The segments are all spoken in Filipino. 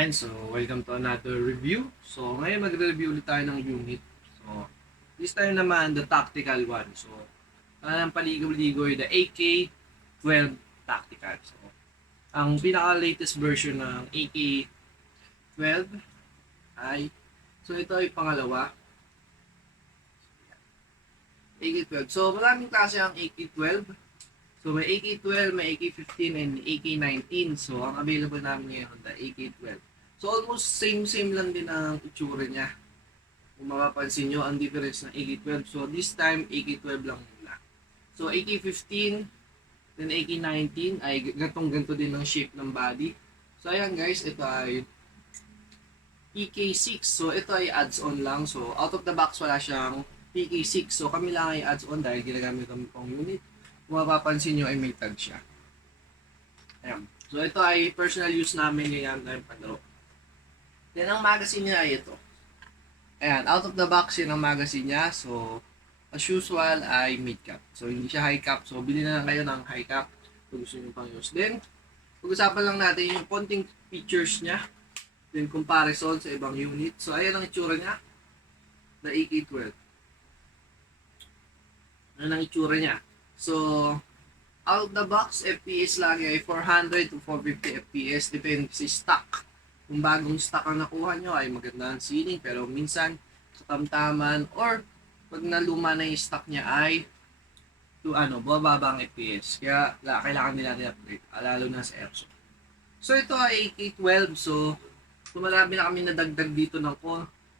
And so, welcome to another review. So, ngayon magre-review ulit tayo ng unit. So, this time naman, the tactical one. So, ang paligoy-ligoy, the AK-12 Tactical. So, ang pinaka-latest version ng AK-12 ay, so ito ay pangalawa. AK-12. So, maraming klase ang AK-12. So, may AK-12, may AK-15, and AK-19. So, ang available namin ngayon, the AK-12. So, almost same lang din ang itsura niya. Kung mapapansin nyo, ang difference ng AK-12. So, this time, AK-12 lang muna. So, AK-15, then AK-19, ay ganto din ang shape ng body. So, ayan guys, ito ay PK6. So, ito ay adds-on lang. So, out of the box, wala siyang PK6. So, kami lang ay adds-on dahil ginagamit kami pang unit. Kung mapapansin nyo ay may tag siya. Ayan. So ito ay personal use namin ngayon na panlaro. Then ang magazine niya ay ito. Ayan, out of the box yun ang magazine niya. So as usual ay mid cap. So hindi siya high cap. So bili na lang kayo ng high cap kung gusto nyo pang use. Then pag-usapan lang natin yung konting features niya. Then comparison sa ibang unit. So ayan ang itsura niya. The AK-12. Ayan ang itsura niya. So, out the box, FPS lagi ay 400 to 450 FPS. Depende sa stock. Kung bagong stock ang nakuha nyo ay maganda ang ceiling. Pero minsan, katamtaman or pag naluma na yung stock niya ay bababa ang FPS. Kaya kailangan nila i-upgrade. Lalo na sa airsoft. So, ito ay AK-12. So, marami na kami nadagdag dito ng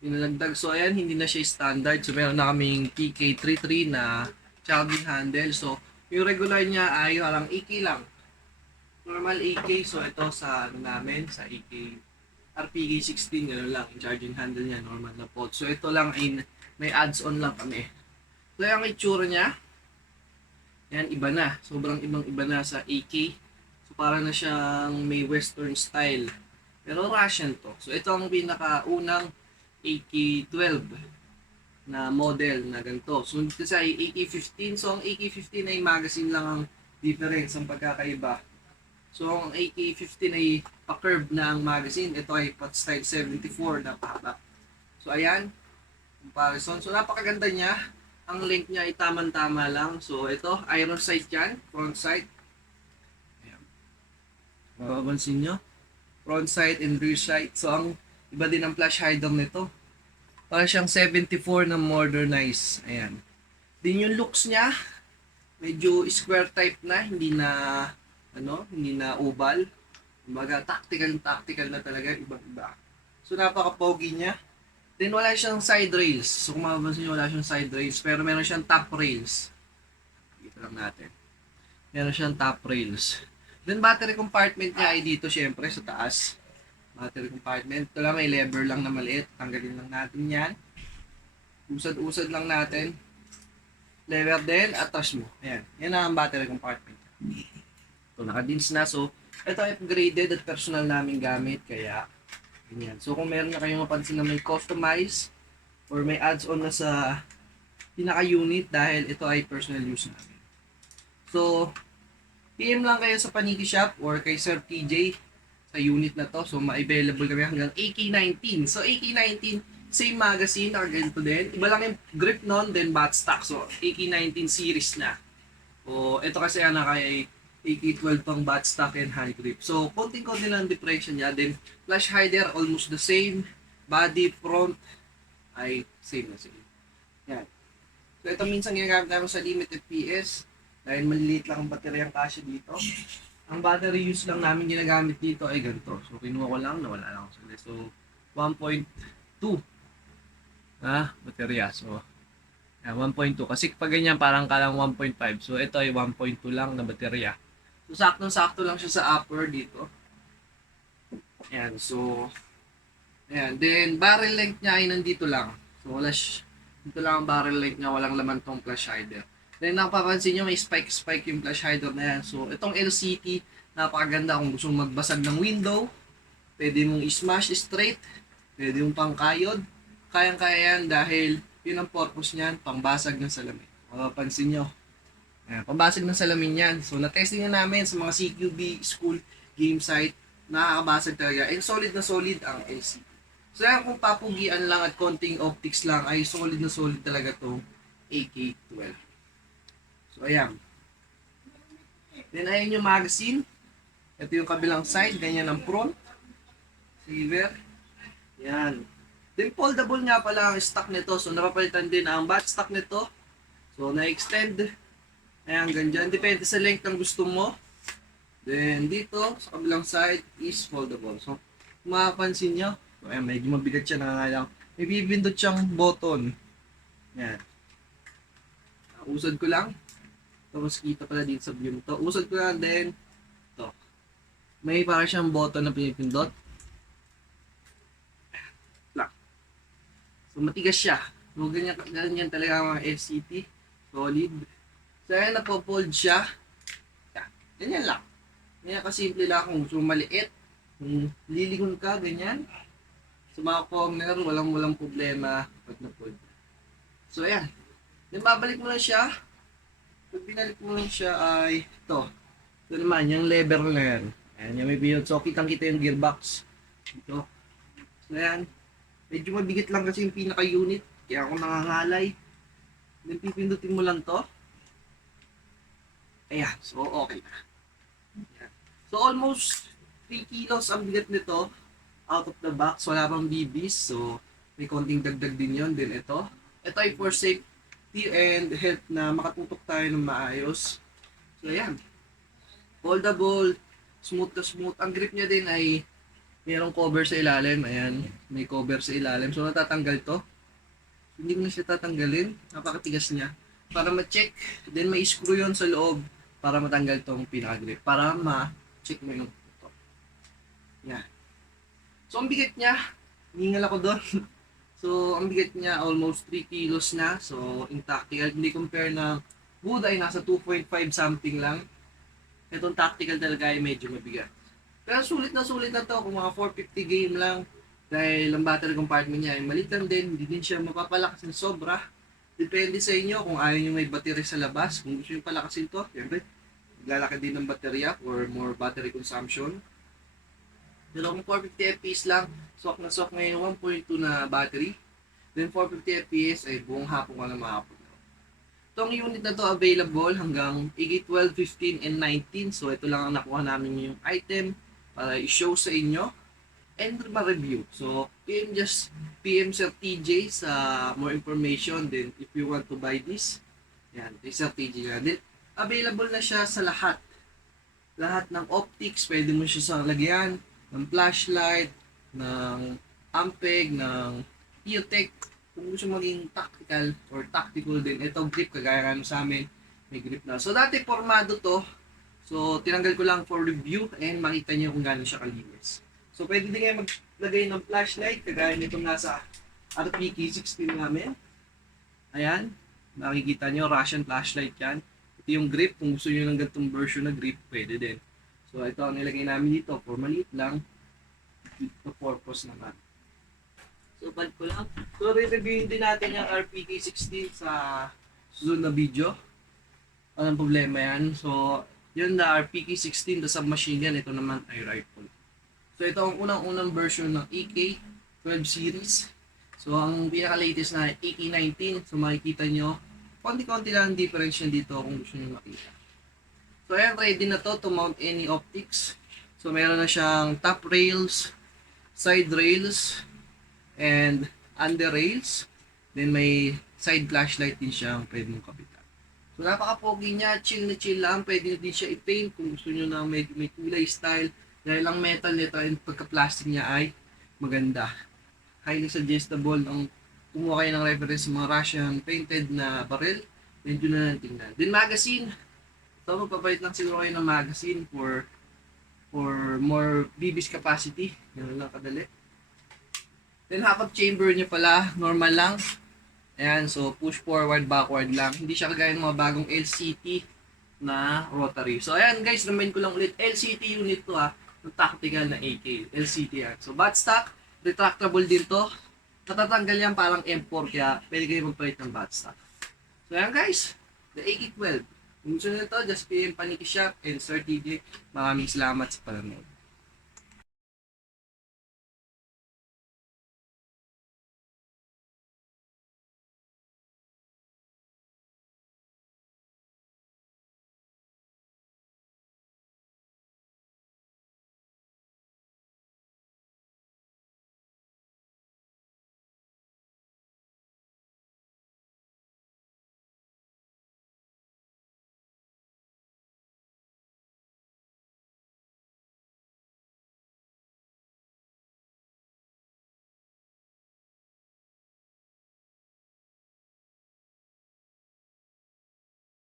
dinadagdag. So, ayan, hindi na siya standard. So, meron na kaming PK-33 na chugging handle. So, yung regular niya ay parang AK lang. Normal AK. So, ito sa namin, sa AK RPG-16, gano'n lang. Yung charging handle niya, normal na pot. So, ito lang ay may adds-on lang kami. So, yung itsura niya, yan, iba na. Sobrang ibang-iba na sa AK. So, para na siyang may western style. Pero Russian to. So, ito ang pinakaunang AK-12 na model na ganito. So, dito sa AK-15. So, ang AK-15 ay magazine lang ang difference, ang pagkakaiba. So, ang AK-15 ay pa-curve na ang magazine. Ito ay pot style 74 na pahaba. So, ayan. Comparison. So, napakaganda niya. Ang length niya ay tamang-tama lang. So, ito, iron sight yan. Front sight. Ayan. Mapapansin nyo. Front sight and rear sight. So, ang iba din ang flash hider nito. Para siyang 74 na modernized. Ayan. Din yung looks niya, medyo square type na, hindi na oval. Kumbaga, tactical na talaga, ibang-iba. So, napaka-pogi niya. Then, wala siyang side rails. So, kung mapapansin nyo, wala siyang side rails. Pero meron siyang top rails. Dito lang natin. Meron siyang top rails. Then, battery compartment niya ay dito, syempre, sa taas. Battery compartment. Ito lang, may lever lang na maliit. Tanggalin lang natin yan. Usad-usad lang natin. Lever din, attach mo. Ayan. Yan ang battery compartment. Ito, naka-dins na. So, ito ay upgraded at personal namin gamit. Kaya, ganyan. So, kung meron na kayong mapansin na may customize or may adds-on na sa pinaka-unit dahil ito ay personal use namin. So, PM lang kayo sa Paniki Shop or kay Sir TJ sa unit na to. So, ma-available kami hanggang AK-19. So, AK-19, same magazine, ganito din. Iba lang yung grip nun, then buttstock. So, AK-19 series na. O, ito kasi kay AK-12 pang buttstock and high grip. So, konting-konti lang depression niya. Then, flash hider, almost the same. Body, front, ay same na same. Yan. So, ito minsan ginagamit namin sa limit FPS. Dahil maliliit lang ang bateryang kasya dito. Ang battery use lang namin ginagamit dito ay ganito. So, kinuha ko lang, nawala lang ako. So, 1.2 baterya. So, 1.2. Kasi pag ganyan, parang kalang 1.5. So, ito ay 1.2 lang na baterya. So, saktong-sakto lang siya sa upper dito. Ayan, so, ayan. Then, barrel length niya ay nandito lang. So, dito lang ang barrel length niya. Walang laman tong flash hider. Then napapansin nyo, may spike yung flash hider na yan. So, itong LCT, napakaganda kung gusto mong magbasag ng window. Pwede mong i-smash straight. Pwede mong pangkayod. Kayang-kaya yan dahil yun ang purpose niyan, pangbasag ng salamin. Mapapansin nyo. Ayan, pambasag ng salamin yan. So, na-testing na namin sa mga CQB school game site. nakakabasag talaga. And solid na solid ang LCD. So yan, kung papugian lang at konting optics lang, ay solid na solid talaga to AK-12. So ayan. Then ayan yung magazine. Ito yung kabilang side, ganyan ang front. Receiver. Yan. Then foldable nga pala ang stock nito. So napapalitan din ang batch stock nito. So na-extend. Ayan, ganyan. Depende sa length ng gusto mo. Then dito, sa kabilang side is foldable. So kung makapansin nyo, so, ayan, medyo mabigat siya, nangangalang. May bibindot siyang button. Yan. Usad ko lang. Tapos kita pala dito sa view nito. Usad ko lang din. Ito. May para siyang button na pinipindot. Lang. So matigas siya. So ganyan talaga ang mga LCT. Solid. So ayan, napofold siya. Yan. Ganyan lang. Ganyan kasimple lang kung gusto maliit. Kung lilingon ka, ganyan. Sa mga corner, walang problema pag na-fold. So ayan. Then babalik mo lang siya. Pag binalik mo lang siya ay ito. Ito naman, yung lever na yan. Ayan, yung may pinot. So kitang-kita yung gearbox. Ito. So ayan. Medyo mabigat lang kasi yung pinaka-unit. Kaya ako nangangalay. Then pipindutin mo lang to. Ayan. So okay na. Ayan. So almost 3 kilos ang bigat nito. Out of the box. Wala pang BBs. So may konting dagdag din yon. Then ito. Ito ay for safety and help na makatutok tayo ng maayos. So ayan. Foldable. Smooth na smooth. Ang grip niya din ay mayroong cover sa ilalim. Ayan. May cover sa ilalim. So natatanggal to. Hindi mo na siya tatanggalin. Napakatigas niya. Para ma-check. Then may screw yon sa loob. Para matanggal tong pinaka-grip. Para ma-check mo yung ito. Yan. So ang bigat niya. Hiningal ako doon. So ang bigat niya almost 3 kilos na. So in tactical. Hindi compare na Buda ay nasa 2.5 something lang. Itong tactical talaga ay medyo mabigat. Pero sulit na to kung mga 450 game lang. Dahil ang battery compartment niya ay maliit lang din. Hindi din siya mapapalakas ng sobra. Depende sa inyo kung ayaw nyo may battery sa labas. Kung gusto nyo palakasin to, siyempre, maglalaki din ng baterya or more battery consumption. Pero kung 450 fps lang, swak na swak ngayon 1.2 na battery. Then 450 fps ay buong hapon ka na makapag. Itong unit na to available hanggang 8, 12, 15, and 19. So ito lang ang nakuha namin yung item para i-show sa inyo and ma-review. So PM Sir TJ sa more information. Then if you want to buy this, yan, Sir TJ na. Then available na siya sa lahat. Lahat ng optics, pwede mo siya sa lagyan ng flashlight, ng ampeg, ng EOTech. Kung gusto maging tactical or tactical din, ito grip, kagaya nga sa amin, may grip na. So dati formado to, so tinanggal ko lang for review and makita niyo kung gaano siya kalinis. So pwede din kayo maglagay ng flashlight, kagaya nitong nasa RPK16 namin. Ayan, makikita niyo, Russian flashlight yan. Ito yung grip, kung gusto niyo ng ganitong version na grip, pwede din. So ito ang nilagay namin dito, for maliit lang, ito purpose naman. So, balik ko lang. So, re-reviewin din natin yung RPK16 sa susunod na video. Anong problema yan? So, yun na RPK16, the submachine gun. Ito naman ay rifle. So, ito ang unang-unang version ng AK-12 series. So, ang pinaka-latest na AK-19. So, makikita nyo, konti-konti lang ang difference yan dito kung gusto nyo makita. So, ayan, ready na to mount any optics. So, meron na siyang top rails, side rails, and under rails. Then may side flashlight din siya ang pwede mong kapitan. So napaka-pogi niya, chill na chill lang. Pwede din siya i-paint kung gusto nyo na may kulay style. Dahil ang metal nito and pagka-plastic niya ay maganda. Highly suggestible ng kumuha kayo ng reference sa mga Russian painted na barrel. Medyo na lang tingnan. Then magazine. Ito, magpapalit lang siguro kayo ng magazine for more BB's capacity. Ganun lang kadali. Then half chamber niya pala, normal lang. Ayan, so push forward, backward lang. Hindi siya kagaya ng mga bagong LCT na rotary. So ayan guys, remind ko lang ulit, LCT unit to ng tactical na AK. LCT yan. So bat stock, retractable din to. Natatanggal yan parang M4, kaya pwede kayo magpalit ng bat stock. So ayan guys, the AK-12. Kung gusto nyo ito, just PM Paniki Shop and Sir TJ. Maraming salamat sa panonood.